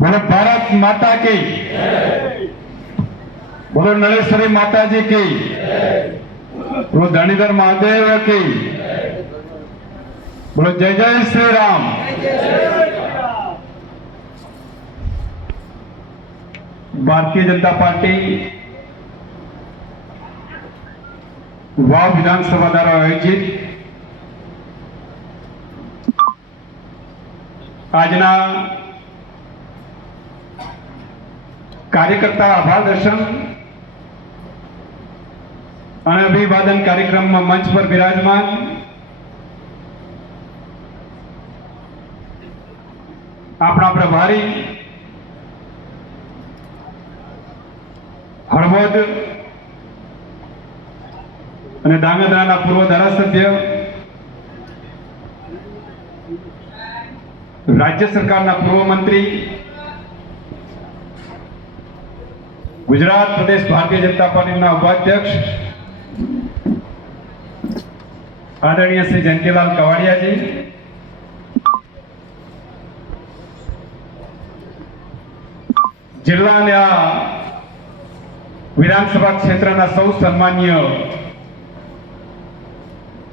बोलो भारत माता की बोलो नरेश्वरी माता जी की बोलो धनीधर महादेव की बोलो जय जय श्री राम ભારતીય જનતા પાર્ટી વાવ વિધાનસભા દ્વારા આયોજિત આજના કાર્યકર્તા આભાર દર્શન અને અભિવાદન કાર્યક્રમમાં મંચ પર બિરાજમાન. આપણા પ્રભારી હળવદ અને ધાંગધ્રાના પૂર્વ ધારાસભ્ય, રાજ્ય સરકારના પૂર્વ મંત્રી ગુજરાત પ્રદેશ ભારતીય જનતા પાર્ટીના ઉપાધ્યક્ષ આદરણીય શ્રી જયંતિલાલ કવાડિયાજી જિલ્લાના વિધાનસભા ક્ષેત્રના સૌ સન્માન્ય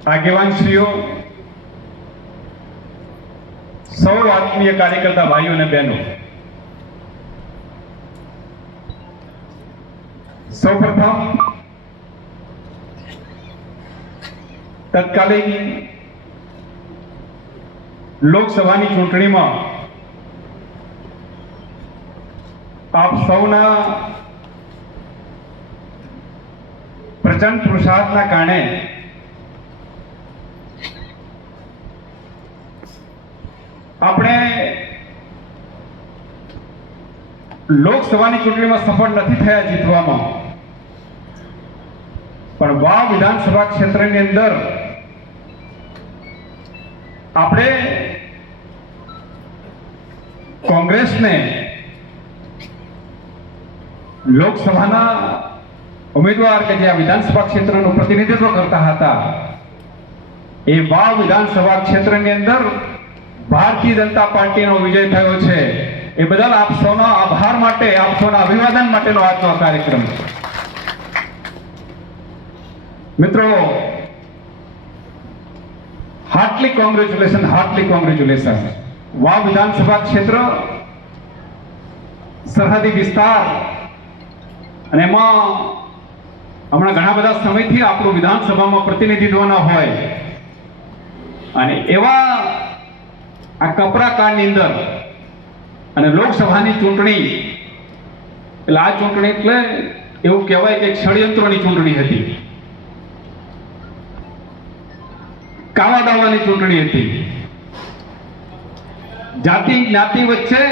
આગેવાનશ્રીઓ, સૌ આત્મીય કાર્યકર્તા ભાઈઓ અને બહેનો સૌપ્રથમ તત્કાલીન લોકસભાની ચૂંટણીમાં આપ સૌના પ્રચંડ પુરુષાર્થના કારણે આપણે લોકસભાની ચૂંટણીમાં સફળ નથી થયા જીતવામાં. પણ વાવ વિધાનસભા ક્ષેત્રની અંદર આપણે કોંગ્રેસને લોકસભાના ઉમેદવાર કે જે આ વિધાનસભા ક્ષેત્રનું પ્રતિનિધિત્વ કરતા હતા, એ વાવ વિધાનસભા ક્ષેત્રની અંદર ભારતીય જનતા પાર્ટીનો વિજય થયો છે. એ બદલ આપ સૌના આભાર માટે, આપ સૌના અભિવાદન માટેનો આજનો કાર્યક્રમ. છે મિત્રો હાર્ટલી કોંગ્રેચ્યુલેશન હાર્ટલી કોંગ્રેચ્યુલેશન વાવ વિધાનસભા ક્ષેત્ર, સરહદી વિસ્તાર, અને એમાં હમણાં ઘણા બધા સમયથી આપણું વિધાનસભામાં પ્રતિનિધિત્વ ન હોય. અને એવા આ કપરા કાળની અંદર અને લોકસભાની ચૂંટણી, એટલે આ ચૂંટણી એટલે એવું કહેવાય કે ષડયંત્રોની ચૂંટણી હતી. કાવા દાવાની ચૂંટણી હતી. જાતિ, જ્ઞાતિ વચ્ચે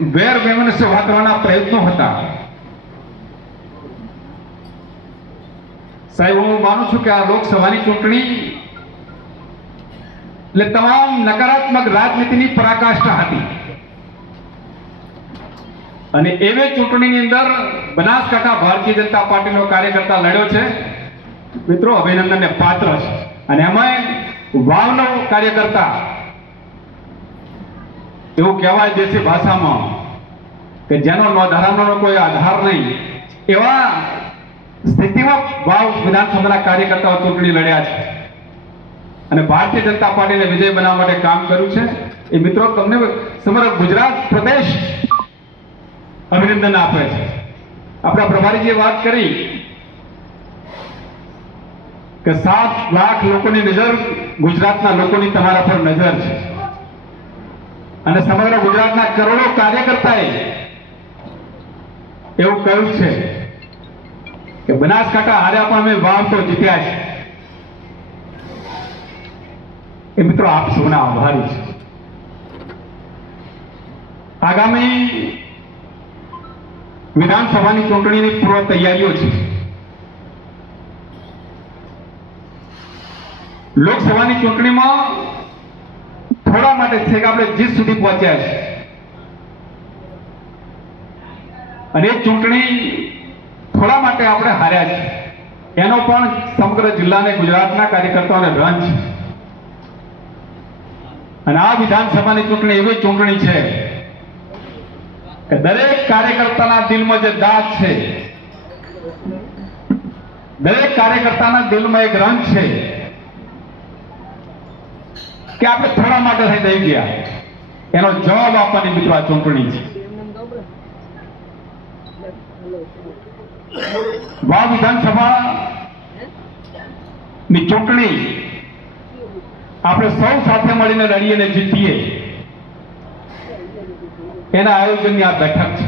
વેર વેમનસ્ય વાતવાના પ્રયત્નો હતા. સાહેબ, હું માનું છું કે આ લોકસભાની ચૂંટણી એટલે તમામ નકારાત્મક રાજનીતિની પરાકાષ્ઠા હતી. અને એવી ચૂંટણીની અંદર બનાસકાંઠા ભારતીય જનતા પાર્ટીનો કાર્યકર્તા લડ્યો છે. મિત્રો, અભિનંદનને પાત્ર છે. અને એમાંય વાવનો કાર્યકર્તા. એવું કહેવાય દેશી ભાષામાં કે જેનો ધારાનો કોઈ આધાર નહીં. એવા સ્થિતિમાં વાવ વિધાનસભાના કાર્યકર્તાઓ ચૂંટણી લડ્યા છે. અને ભારતીય જનતા પાર્ટીને વિજય બનાવવા માટે કામ કર્યું છે. એ મિત્રો તમને સમગ્ર ગુજરાત પ્રદેશ અભિનંદન આપે છે. આપણા પ્રભારીજીએ વાત કરી કે સાત લાખ લોકોની નજર ગુજરાતના લોકોની તમારા પર નજર છે. અને સમગ્ર ગુજરાતના કરોડો કાર્યકર્તાએ એવું કહ્યું છે કે બનાસકાંઠા હાર્યા પણ અમે વાવ જીત્યા છે. એ મિત્રો આપ સૌના આભારી છે. આગામી વિધાનસભાની ચૂંટણીની પૂર્વ તૈયારીઓ છે. લોકસભાની ચૂંટણીમાં થોડા માટે છે કે આપણે જીત સુધી પહોંચ્યા છે. અને એ ચૂંટણી થોડા માટે આપણે હાર્યા છે. એનો પણ સમગ્ર જિલ્લાને ગુજરાતના કાર્યકર્તાઓને રન છે. અને આ વિધાનસભાની ચૂંટણી એવી ચૂંટણી છે કે દરેક કાર્યકર્તાના દિલમાં જે દાગ છે, દરેક કાર્યકર્તાના દિલમાં એક રંગ છે. કે આપણે થોડા માટે થઈ દઈ ગયા. એનો જવાબ આપવાની મિત્રો આ ચૂંટણી છે. વાવ વિધાનસભા ની ચૂંટણી આપણે સૌ સાથે મળીને લડીએ અને જીતીએ. એના આયોજનની આ બેઠક છે.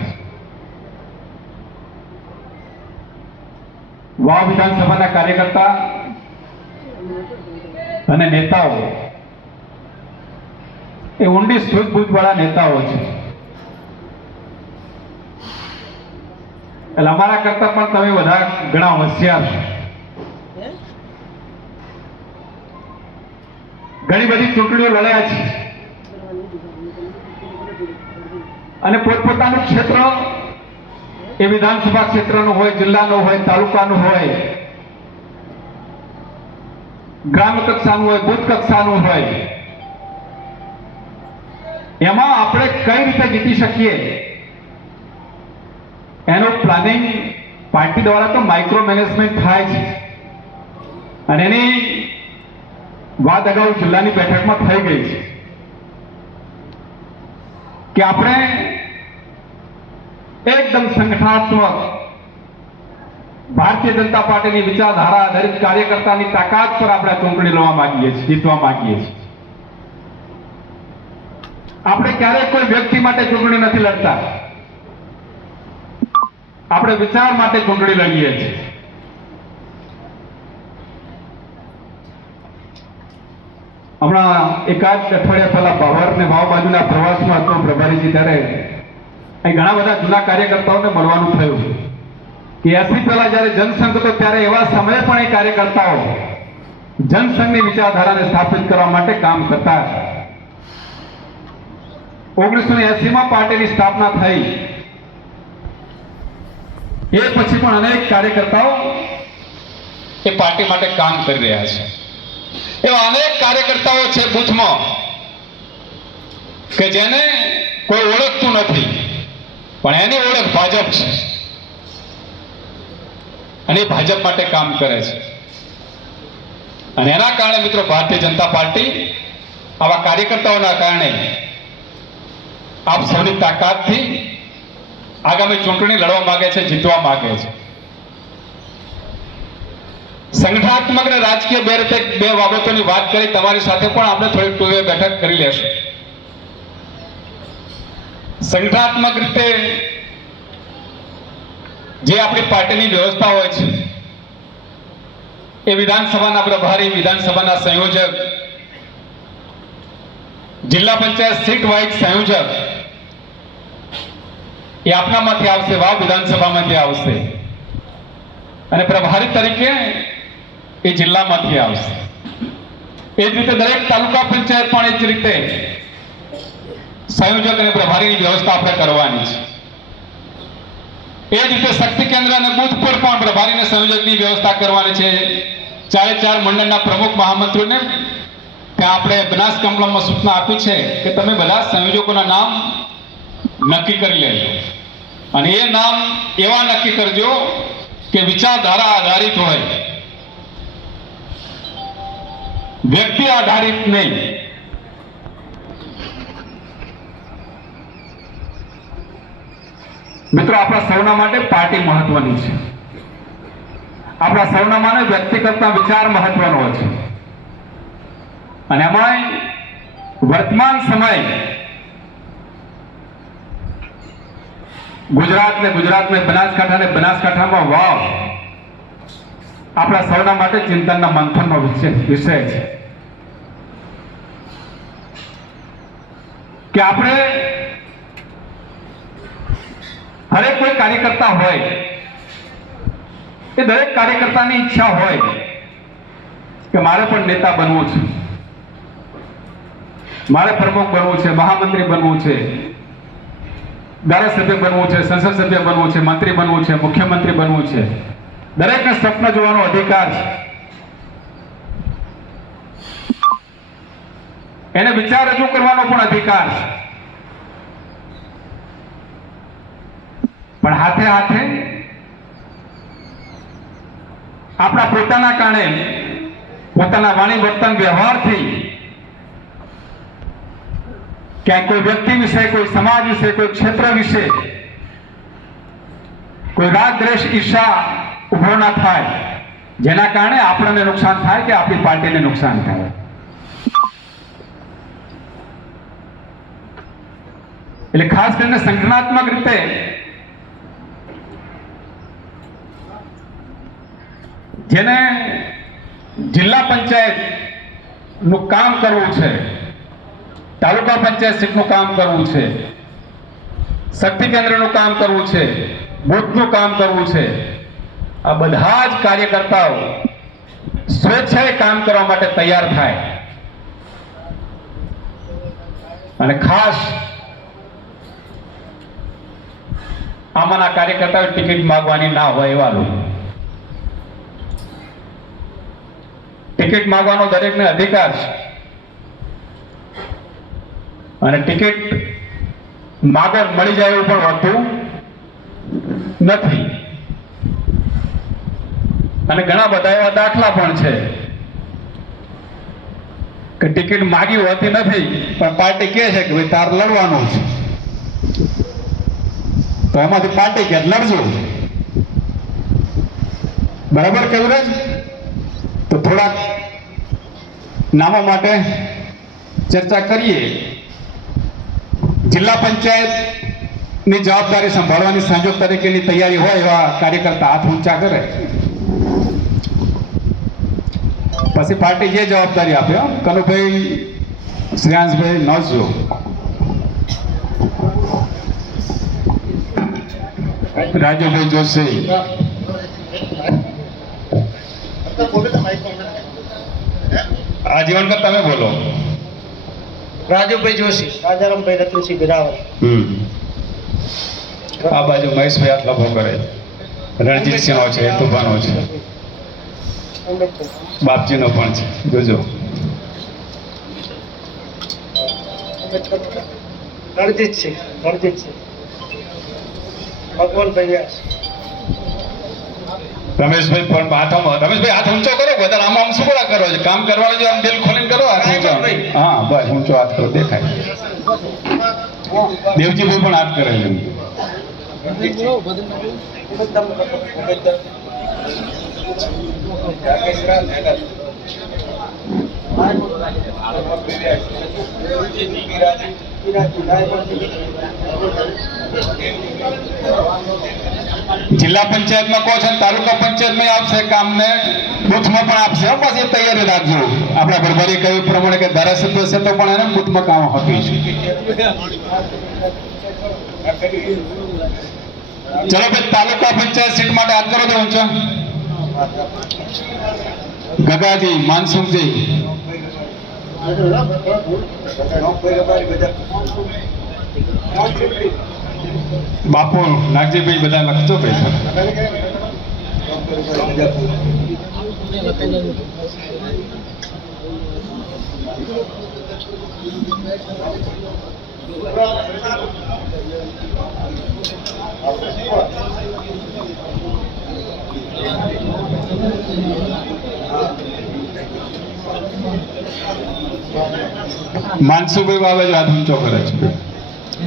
વાવ વિધાનસભાના કાર્યકર્તા અને નેતાઓ એ ઊંડી સૂઝબૂઝવાળા નેતાઓ છે. એટલે અમારા કરતા પણ તમે બધા ઘણા હોશિયાર છો. ઘણી બધી ચૂંટણીઓ લડ્યા છે. અને પોતપોતાનું ક્ષેત્ર એ વિધાનસભા ક્ષેત્રનું હોય જિલ્લાનું હોય તાલુકાનું હોય ગ્રામ કક્ષાનું હોય બુથ કક્ષાનું હોય એમાં આપણે કઈ રીતે જીતી શકીએ? એનું પ્લાનિંગ પાર્ટી દ્વારા તો માઇક્રો મેનેજમેન્ટ થાય છે અને એની વાત અગાઉ જિલ્લાની બેઠકમાં થઈ ગઈ છે. કે આપણે એકદમ સંગઠનાત્મક ભારતીય જનતા પાર્ટીની વિચારધારા દરેક કાર્યકર્તાની તાકાત પર આપણે ચૂંટણી લડવા માંગીએ છીએ, જીતવા માંગીએ છીએ. આપણે ક્યારેય કોઈ વ્યક્તિ માટે ચૂંટણી નથી લડતા. આપણે વિચાર માટે ચૂંટણી લડીએ છીએ. હમણાં એકાદ અઠવાડિયા પહેલા ભાવર ને ભાવ બાજુના પ્રવાસમાં હતો પ્રભારીજી, ત્યારે અહીં ઘણા બધા જૂના કાર્યકર્તાઓને મળવાનું થયું. કે એસી પહેલા જ્યારે જનસંઘ હતો, ત્યારે એવા સમયે પણ એ કાર્યકર્તાઓ જનસંઘની વિચારધારાને સ્થાપિત કરવા માટે કામ કરતા હતા. ઓગણીસો એસી માં પાર્ટીની સ્થાપના થઈ. એ પછી પણ અનેક કાર્યકર્તાઓ એ પાર્ટી માટે કામ કરી રહ્યા છે. એવા અનેક કાર્યકર્તાઓ છે બુથમાં કે જેને કોઈ ઓળખતું નથી. પણ એની ઓળખ ભાજપ છે. અને એ ભાજપ માટે કામ કરે છે. અને એના કારણે મિત્રો ભારતીય જનતા પાર્ટી આવા કાર્યકર્તાઓના કારણે આપ સૌની તાકાતથી આગામી ચૂંટણી લડવા માંગે છે, જીતવા માંગે છે. સંગઠનાત્મક અને રાજકીય બે રીતે બે બાબતોની વાત કરી, તમારી સાથે પણ આપણે થોડી ટુ બેઠક કરી લેશું. સંગઠનાત્મક રીતે જે આપણી પાર્ટીની વ્યવસ્થા હોય છે, એ વિધાનસભાના પ્રભારી વિધાનસભાના સંયોજક, જિલ્લા પંચાયત સીટ વાઇઝ સંયોજક એ આપનામાંથી આવશે, વાવ વિધાનસભામાંથી આવશે. અને પ્રભારી તરીકે એ જિલ્લામાંથી આવશે. એ જ રીતે દરેક તાલુકા પંચાયત પણ એ જ રીતે સંયોજક અને પ્રભારીની વ્યવસ્થા આપણે કરવાની છે. એ જ રીતે શક્તિ કેન્દ્ર અને બુથ પર પણ પ્રભારી અને સંયોજકની વ્યવસ્થા કરવાની છે. ચારે ચાર મંડળના પ્રમુખ મહામંત્રીઓને કે આપણે બનાસકાંઠામાં સૂચના આપી છે કે તમે બધા સંયોજકોના નામ નક્કી કરી લેજો. અને એ નામ એવા નક્કી કરજો કે વિચારધારા આધારિત હોય. વ્યક્તિ આધારિત નહીં. મિત્રો, આપણા સૌના માટે પાર્ટી મહત્વની છે. આપણા સૌના માટે વ્યક્તિ કરતા વિચાર મહત્વનો છે. અને અમારે વર્તમાન સમય ગુજરાત ને ગુજરાત ને બનાસકાંઠા ને બનાસકાંઠામાં વાવ. આપણા સૌના માટે ચિંતનના મંથનનો વિષય છે. કે આપણે હરેક કોઈ કાર્યકર્તા હોય, એ દરેક કાર્યકર્તાની ઈચ્છા હોય, કે મારે પણ નેતા બનવું છે. મારે પ્રમુખ બનવું છે, મહામંત્રી બનવું છે. ધારાસભ્ય બનવું છે સંસદ સભ્ય બનવું છે, મંત્રી બનવું છે, મુખ્યમંત્રી બનવું છે. દરેકને સ્વપ્ન જોવાનો અધિકાર છે. એને વિચાર રજૂ કરવાનો પણ અધિકાર છે. પણ હાથે હાથે આપણા પોતાના કારણે, પોતાના વાણી વર્તન વ્યવહારથી ક્યાંય કોઈ વ્યક્તિ વિશે, કોઈ સમાજ વિશે, કોઈ ક્ષેત્ર વિશે કોઈ રાગ, દ્વેષ, ઈર્ષા ઊભો ના થાય. જેના કારણે આપણને નુકસાન થાય કે આપણી પાર્ટીને નુકસાન થાય. એટલે ખાસ કરીને સંગઠનાત્મક રીતે જેને જિલ્લા પંચાયતનું કામ કરવું છે તાલુકા પંચાયત સીટનું કામ કરવું છે. શક્તિ કેન્દ્રનું કામ કરવું છે. બુથનું કામ કરવું છે. આ બધા જ કાર્યકર્તાઓ સ્વેચ્છાએ કામ કરવા માટે તૈયાર થાય. અને ખાસ આમાંના કાર્યકર્તાઓ ટિકિટ માંગવાની ના હોય એવા લોકો. ટિકિટ માંગવાનો દરેકને અધિકાર છે. અને ટિકિટ માગર મળી જાય એવું પણ હોતું નથી. અને ઘણા બધા એવા દાખલા પણ છે કે ટિકિટ માગી હોતી નથી, પણ પાર્ટી કહે છે કે ભાઈ, તાર લડવાનું છે. તો એમાંથી પાર્ટી કે લડજો. બરાબર કેવરાજ તો થોડાક નામો માટે ચર્ચા કરીએ. જિલ્લા પંચાયતની જવાબદારી સંભાળવાની સંયોગ તરીકેની તૈયારી હોય એવા કાર્યકર્તા હાથ ઊંચા કરે. પછી પાર્ટી જે જવાબદારી આપે હો. કનુભાઈ શ્રેયાંશભાઈ નોંધજો રાજુભાઈ જોશી. આ જીવનકર તમે બોલો. રાજુભાઈ જોશી. રાજારામભાઈ રતનસિંહ બિરાવર. હમ. આ બાજુ મહેશભાઈ આટલા ભો કરે રણજીતસિંહનો છે તુફાનો છે. બાપજીનો પણ છે. જોજો. રણજીતસિંહ રણજીતસિંહ. ભગવાનભાઈ વ્યાસ રમેશભાઈ પણ હાથ રમેશભાઈ હાથ ઊંચો કરો બધા આમ આમ શું બધા કરો. છો કામ કરવાનું છે આમ દિલ ખોલીને કરો હાથ ઊંચો. હા બસ ઊંચો હાથ કરો દેખાય. દેવજીભાઈ પણ હાથ કરે છે જિલ્લા પંચાયતમાં કહો છો તાલુકા પંચાયતમાં આપશે કામને, બુથમાં પણ આપશે. બસ એ તૈયારી રાખજો. આપણા ભરભરી કહ્યું પ્રમાણે કે ધારાસભ્ય છે તો પણ એને બુથમાં કામ આપીશું ચલો ભાઈ, તાલુકા પંચાયત સીટ માટે હાથ કરો તો ઊંચો. ગગાજી, માનસુખજી. બાપુ નાગજીભાઈ બધા લખતો ભાઈ માનસુભાઈ બાબા હાથ ઊંચો કરે છે.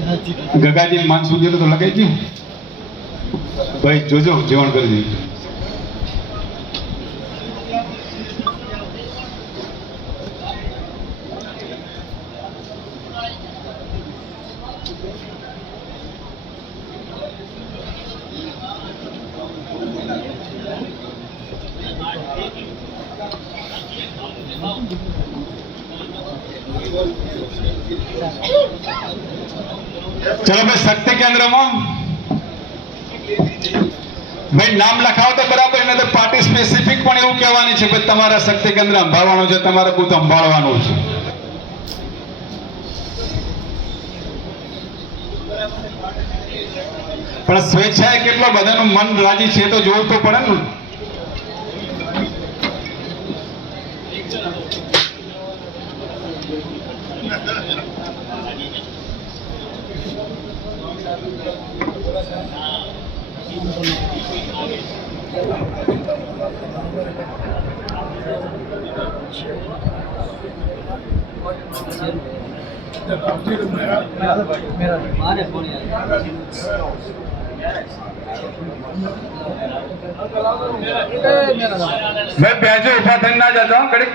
ગગાજી માનસુજી તો લગાઈ ગયું ભાઈ જોજો જેવણ કરી દીધું ચલો ભાઈ શક્તિ કેન્દ્રમાં ભાઈ, નામ લખાવો તો બરાબર, એને તો પાર્ટી સ્પેસિફિક પણ એવું કહેવાની છે ભાઈ તમારા શક્તિ કેન્દ્ર સંભાળવાનું છે, તમારે બુથ સંભાળવાનું છે. પણ સ્વેચ્છાએ કેટલો બધાનું મન રાજી છે તો જોવું તો પડે ને. ભાઈ બેજો ઊભા થઈને ના જતા હો, સિવાય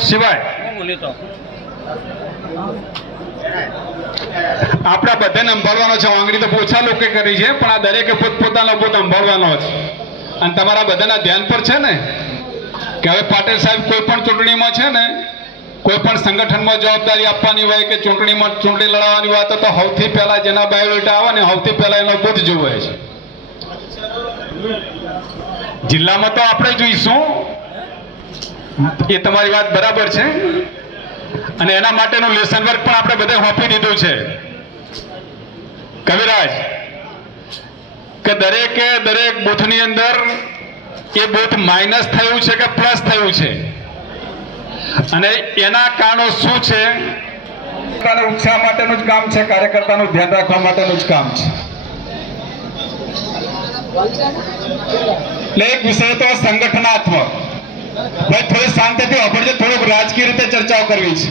શિવાય આપણા બધાને સંભાળવાનો છે. વાંગણી તો ઓછા લોકો કરી છે, પણ આ દરેકે પોતપોતાનો પોત સંભાળવાનો છે. અને તમારા બધાના ધ્યાન પર છે ને? કે હવે પાટીલ સાહેબ કોઈ પણ ચૂંટણીમાં છે ને, કોઈ પણ સંગઠનમાં જવાબદારી આપવાની હોય કે ચૂંટણીમાં ચૂંટણી લડાવવાની હોય, તો સૌથી પહેલા જેના બાયોડેટા આવે ને, સૌથી પહેલા એનો બુથ જોવે છે. જિલ્લામાં તો આપણે જોઈશું. એ તમારી વાત બરાબર છે. અને એના માટેનું લેસન વર્ક પણ આપણે બધે સોંપી દીધું છે. કવિરાજ, કે દરેકે દરેક બુથની અંદર એ બૂથ માઇનસ થયું છે કે પ્લસ થયું છે? અને એના કારણો શું છે? ઉત્સાહ માટેનું જ કામ છે, કાર્યકર્તાનું ધ્યાન રાખવા માટેનું જ કામ છે. એટલે એક વિષય તો સંગઠનાત્મક. ભાઈ, થોડી શાંતિથી વાપરજો, થોડુંક રાજકીય રીતે ચર્ચાઓ કરવી છે.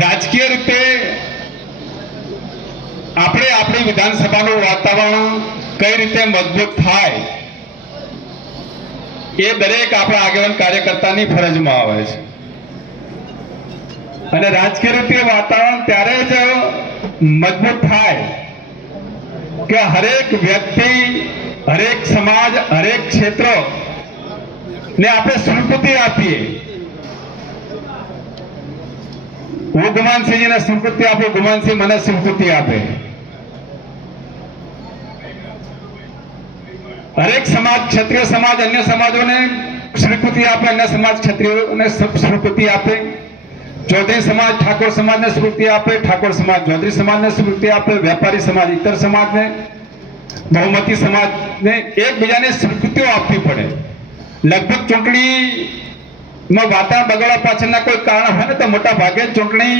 રાજકીય રીતે આપણે આપણી વિધાનસભાનું વાતાવરણ કઈ રીતે મજબૂત થાય એ દરેક આપણા આગેવાન કાર્યકર્તાની ફરજમાં આવે છે. અને રાજકીય રીતે વાતાવરણ ત્યારે જ મજબૂત થાય કે હરેક વ્યક્તિ હરેક સમાજ હરેક ક્ષેત્ર ને આપણે સ્વીકૃતિ આપીએ હું ગુમાનસિંહજીને સ્વીકૃતિ આપું ગુમાનસિંહ મને સ્વીકૃતિ આપે હરેક સમાજ ક્ષત્રિય સમાજ અન્ય સમાજોને સ્વીકૃતિ આપે અન્ય સમાજ ક્ષત્રિયોને સ્વીકૃતિ આપે ચૌધરી સમાજ, ઠાકોર સમાજને સ્મૃતિ આપે, ઠાકોર સમાજ, ચૌધરી સમાજને સ્મૃતિ આપે, વેપારી સમાજ, ઇતર સમાજને, બહુમતી સમાજને એકબીજાને સ્વીકૃતિઓ આપવી પડે. લગભગ ચૂંટણીમાં વાતાવરણ બગડવા પાછળના કોઈ કારણ હોય ને તો મોટા ભાગે ચૂંટણી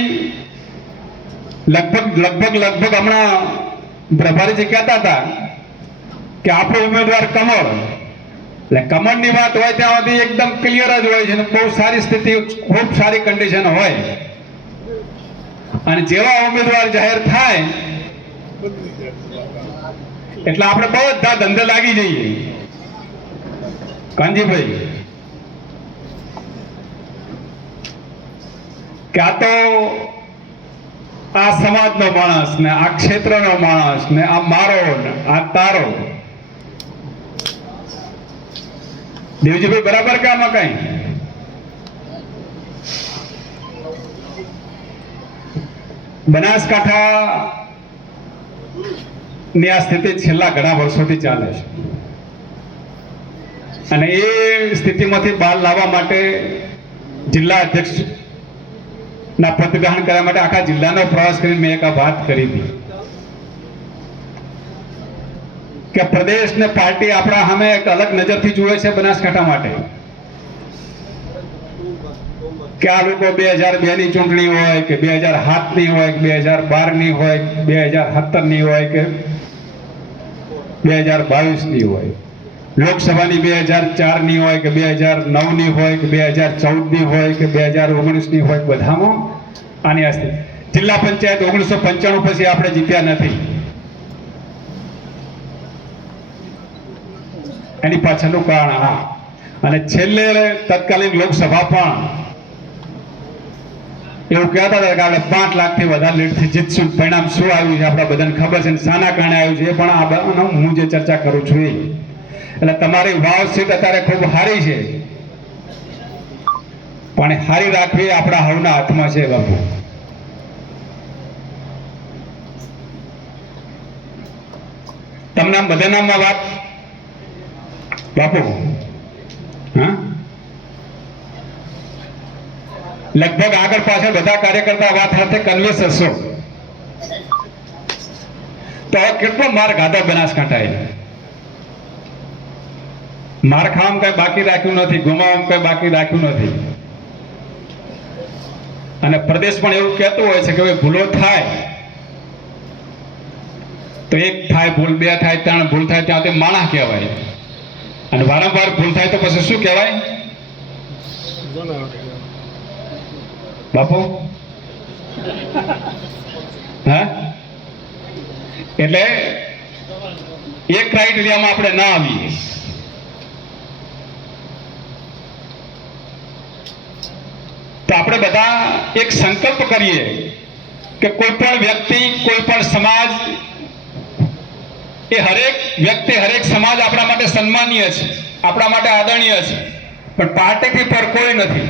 લગભગ લગભગ લગભગ હમણાં પ્રભારીજી કહેતા હતા કે આપણો ઉમેદવાર કમળ. એટલે કમળની વાત હોય ત્યાં એકદમ ક્લિયર જ હોય છે. બહુ સારી સ્થિતિ, ખૂબ સારી કન્ડિશન હોય. અને જેવા ઉમેદવાર જાહેર થાય, એટલે આપણે બધા ધંધે લાગી જઈએ. કાનજીભાઈ કે આ તો આ સમાજનો માણસ ને, આ ક્ષેત્રનો માણસ ને, આ મારો ને, આ તારો દેવજીભાઈ, બરાબર કે કઈ? બનાસકાંઠા ની આ સ્થિતિ છેલ્લા ઘણા વર્ષોથી ચાલે છે. અને એ સ્થિતિમાંથી બહાર લાવવા માટે જિલ્લા અધ્યક્ષ ના પદગ્રહણ કરવા માટે આખા જિલ્લાનો પ્રવાસ કરીને મેં એક વાત કરી હતી. કે પ્રદેશ ને પાર્ટી આપણા સામે એક અલગ નજરથી જુએ છે બનાસકાંઠા માટે. કે આ લોકો બે હજાર બે ની ચૂંટણી હોય, કે બે હજાર સાતની હોય, કે બે હજાર બારની હોય બે હજાર સત્તરની હોય, કે બે હજાર બાવીસની હોય. લોકસભાની બે હજાર ચારની હોય, કે બે હજાર નવની હોય, કે બે હજાર ચૌદની હોય, કે બે હજાર ઓગણીસની હોય, બધામાં આની આસ્તે જિલ્લા પંચાયત ઓગણીસો પંચાણું પછી આપણે જીત્યા નથી. એની પાછળનું કારણ આ. અને છેલ્લે તત્કાલીન લોકસભા પણ એવું કહેતા હતા કે આપણે પાંચ લાખથી વધારે લીડથી જીતશું. પરિણામ શું આવ્યું છે આપણા બધાને ખબર છે શાના કારણે આવ્યું છે પણ આ હું જે ચર્ચા કરું છું એટલે તમારી વાવ સીટ અત્યારે ખૂબ સારી છે. પણ હારી રાખવી આપણા હવના હાથમાં છે બાપુ. તમને બધાનામાં વાત બાપુ. હા? લગભગ આગળ પાછળ બધા કાર્યકર્તા વાત સાથે કન્વેસ હશો. તો હવે કેટલો માર્ગ આદા બનાસકાંઠાએ માર ખાવામાં કઈ બાકી રાખ્યું નથી ગુમાવવામાં કઈ બાકી રાખ્યું નથી. અને પ્રદેશ પણ એવું કહેતું હોય છે કે ભાઈ ભૂલો થાય. તો એક થાય, ભૂલ બે થાય, ત્રણ ભૂલ થાય, ત્યાં તે માણા કહેવાય. અને વારંવાર ભૂલ થાય તો પછી શું કહેવાય? બાપુ? હા? એટલે એક ક્રાઇટેરિયામાં આપણે ના આવીએ. તો આપણે બધા એક સંકલ્પ કરીએ કે કોઈ પણ વ્યક્તિ, કોઈ પણ સમાજ એ હરેક વ્યક્તિ, હરેક સમાજ આપણા માટે સન્માનીય છે, આપણા માટે આદરણીય છે, પણ પાર્ટીથી પર કોઈ નથી.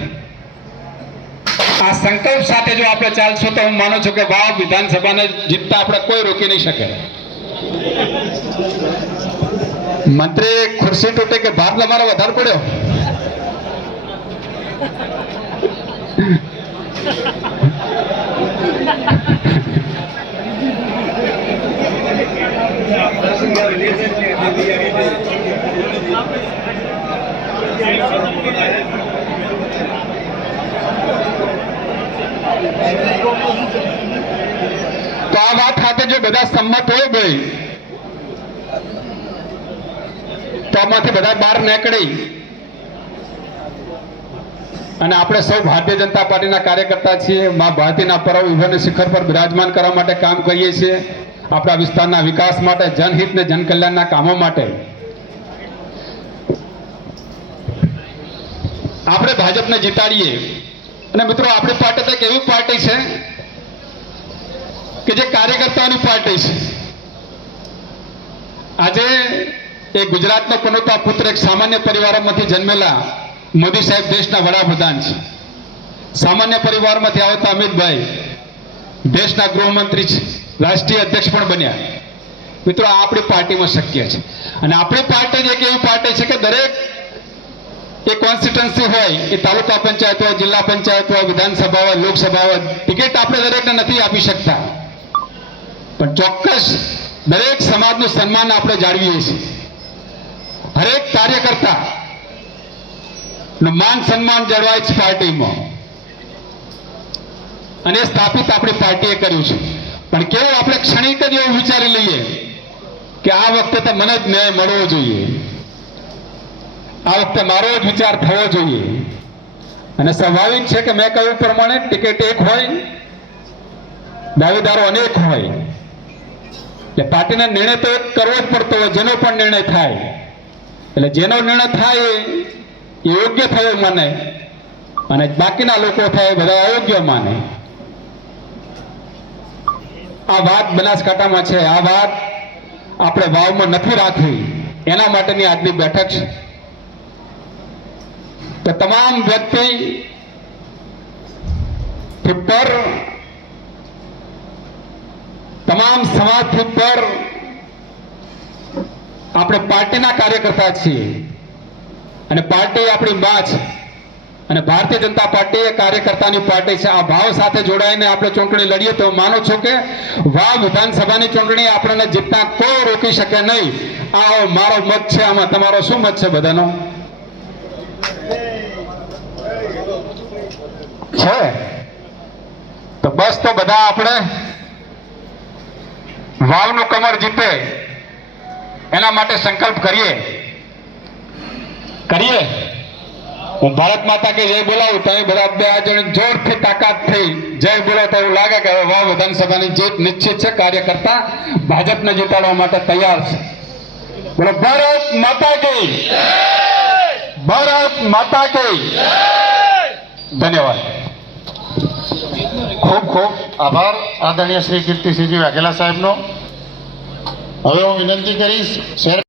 આ સંકલ્પ સાથે જો આપણે ચાલશો તો હું માનું છું કે વાવ વિધાનસભાને જીતતા આપણે કોઈ રોકી નહીં શકે. મંત્રી, ખુરશી તૂટે કે ભાર તમારો વધારે પડ્યો? તો આ વાત સાથે જો બધા સંમત હોય ભાઈ, તો આમાંથી બધા બહાર નીકળી. અને આપણે સૌ ભારતીય જનતા પાર્ટીના કાર્યકર્તા છીએ, મા ભારતીના પર્વ વિભવને શિખર પર બિરાજમાન કરવા માટે કામ કરીએ છીએ. આપણા વિસ્તારના વિકાસ માટે, જનહિત ને જનકલ્યાણના કામો માટે. આપણે ભાજપને જીતાડીએ. અને મિત્રો, આપણી પાર્ટી એક એવી પાર્ટી છે કે જે કાર્યકર્તાની પાર્ટી છે. આજે એ ગુજરાતનો પનોતા પુત્ર, એક સામાન્ય પરિવારમાંથી જન્મેલા મોદી સાહેબ દેશના વડાપ્રધાન છે. સામાન્ય પરિવારમાંથી આવતા અમિતભાઈ, દેશના ગૃહમંત્રી છે. રાષ્ટ્રીય અધ્યક્ષ પણ બન્યા. મિત્રો આપણી પાર્ટીમાં શક્ય છે. અને આપણી પાર્ટી જ એક એવી પાર્ટી છે કે દરેક એ કોન્સ્ટિટ્યુન્સી હોય, એ તાલુકા પંચાયત હોય, જિલ્લા પંચાયત હોય, વિધાનસભા હોય, લોકસભા હોય, ટિકિટ આપણે દરેકને નથી આપી શકતા. પણ ચોક્કસ દરેક સમાજનું સન્માન આપણે જાળવીએ છીએ. હરેક કાર્યકર્તા માન સન્માન જળવાય છે પાર્ટીમાં. અને સ્થાપિત આપણી પાર્ટીએ કર્યું છે. પણ કેવું આપણે ક્ષણિક જ એવું વિચારી લઈએ કે આ વખતે તો મને જ ન્યાય મળવો જોઈએ. આ વખતે મારો જ વિચાર થવો જોઈએ. અને સ્વાભાવિક છે કે મેં કહ્યું પ્રમાણે ટિકિટ એક હોય, દાવેદારો અનેક હોય. એટલે પાર્ટીને નિર્ણય તો એક કરવો જ પડતો હોય, જેનો પણ નિર્ણય થાય. એટલે જેનો નિર્ણય થાય એ યોગ્ય થયો માને. અને બાકીના લોકો થાય બધા અયોગ્ય માને. આ વાત બનાસકાંઠામાં છે. આ વાત આપણે વાવમાં નથી રાખવી. એના માટેની આજની બેઠક છે. તો તમામ વ્યક્તિ પર, તમામ સમાજથી પર આપણે પાર્ટીના કાર્યકર્તા છીએ. અને પાર્ટી આપણી માં છે. અને ભારતીય જનતા પાર્ટી એ કાર્યકર્તાની પાર્ટી છે, આ ભાવ સાથે જોડાઈને આપણે ચૂંટણી લડીએ તો માનો છો કે વાવ વિધાનસભાની ચૂંટણી આપણને જીતતા કોઈ રોકી શકે નહીં. આ મારો મત છે, આમાં તમારો શું મત છે બધાનો? છે. તો બસ તો બધા આપણે વાવનું કમર જીતે. એના માટે સંકલ્પ કરીએ. કરીએ. હું ભારત માતા કે જય બોલાવું તમે બધા બે જણ જોરથી તાકાત થઈ જય બોલો તો એવું લાગે કે હવે વાવ વિધાનસભાની જીત નિશ્ચિત છે, કાર્યકર્તા ભાજપને જીતાડવા માટે તૈયાર છે. બોલો, ભારત માતા કી ભારત માતા કી ધન્યવાદ. ખૂબ ખૂબ આભાર. આદરણીય શ્રી કીર્તિસિંહજી વાઘેલા સાહેબનો. હવે હું વિનંતી કરીશ શહેર